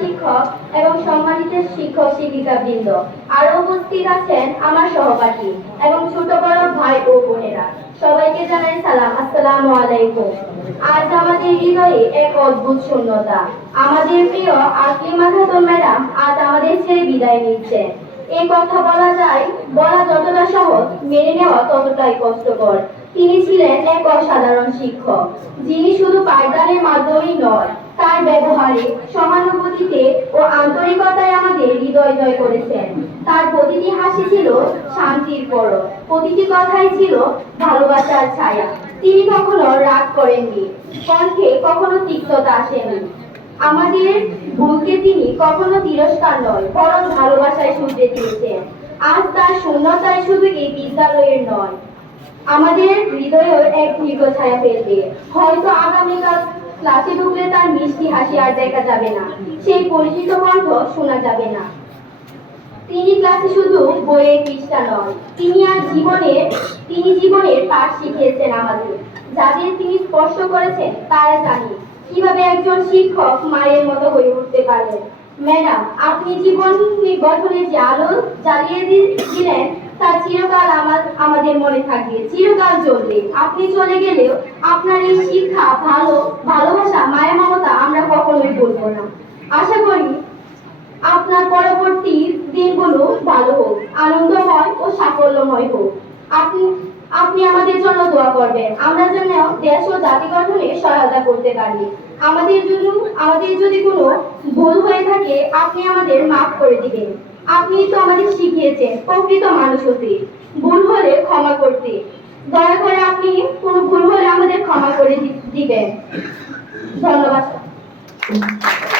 শিক্ষক এবং সম্মানিত শিক্ষক শিক্ষিকা বৃন্দ আরও উপস্থিত আছেন আমার সহপাঠী এবং ছোট বড় ভাই ও বোনেরা। সবাইকে জানাই সালাম। আসসালামু আলাইকুম। আজ আমাদের হৃদয়ে এক অদ্ভুত শূন্যতা। আমাদের প্রিয় আকলিমা খাতুন ম্যাডাম আজ আমাদের ছেড়ে বিদায় নিচ্ছে এই কথা বলা যায়, বলা যতটা সহজ, মেনে নেওয়া ততটাই কষ্টকর। তিনি ছিলেন এক অসাধারণ শিক্ষক। যিনি শুধু পাঠদানের মাধ্যমেই নয়, তার ব্যবহারে সহানুভূতিতে ও আন্তরিকতায় আমাদের হৃদয় জয় করেছেন। তার প্রতিটি হাসি ছিল শান্তির পরশ প্রতিটি কথাই ছিল ভালোবাসার ছায়া। তিনি কখনো রাগ করেননি। কণ্ঠে কখনো তিক্ততা আসেনি। আমাদের ভুলকে তিনি কখনো তিরস্কার নয় বরং ভালোবাসায় শুনতে দিয়েছেন আজ তার শূন্যতায় শুধু এই বিদ্যালয়ের নয়। আমাদের হৃদয়েও এক দীর্ঘ ছায়া ফেলবে। হয়তো আগামীকাল ক্লাসে ঢুকলে তার মিষ্টি হাসি আর দেখা যাবে না। সেই পরিচিত কণ্ঠ শোনা যাবে না। তিনি ক্লাসে শুধু বইয়ের পৃষ্ঠা নয় তিনি আর জীবনে, তিনি জীবনের পাঠ শিখিয়েছেন আমাদের। যাদের তিনি স্পর্শ করেছেন, তারা জানি কীভাবে একজন শিক্ষক মায়ের মতো হয়ে উঠতে পারেন ম্যাডাম, আপনি জীবন গঠনে যে আলো জ্বালিয়ে দিলেন, তা চিরকাল আমার, আমাদের মনে থাকবে, চিরকাল চলবে। আপনি চলে গেলেও আপনার এই শিক্ষা ভালো বলব না। আশা করি আপনার পরবর্তী দিনগুলো ভালো হোক আনন্দময় ও সাফল্যময় হোক। আপনি আপনি আমাদের জন্য দোয়া করবেন। আমরা যেন দেশ ও জাতি গঠনে সহায়তা করতে পারি। আমাদের জন্য আমাদের যদি কোনো ভুল হয়ে থাকে, আপনি আমাদের মাফ করে দিবেন। আপনি তো আমাদের শিখিয়েছেন, প্রকৃত মানুষ হতে। ভুল হলে ক্ষমা করতে। দয়া করে আপনি কোনো ভুল হলে আমাদের ক্ষমা করে দিবেন। Aplausos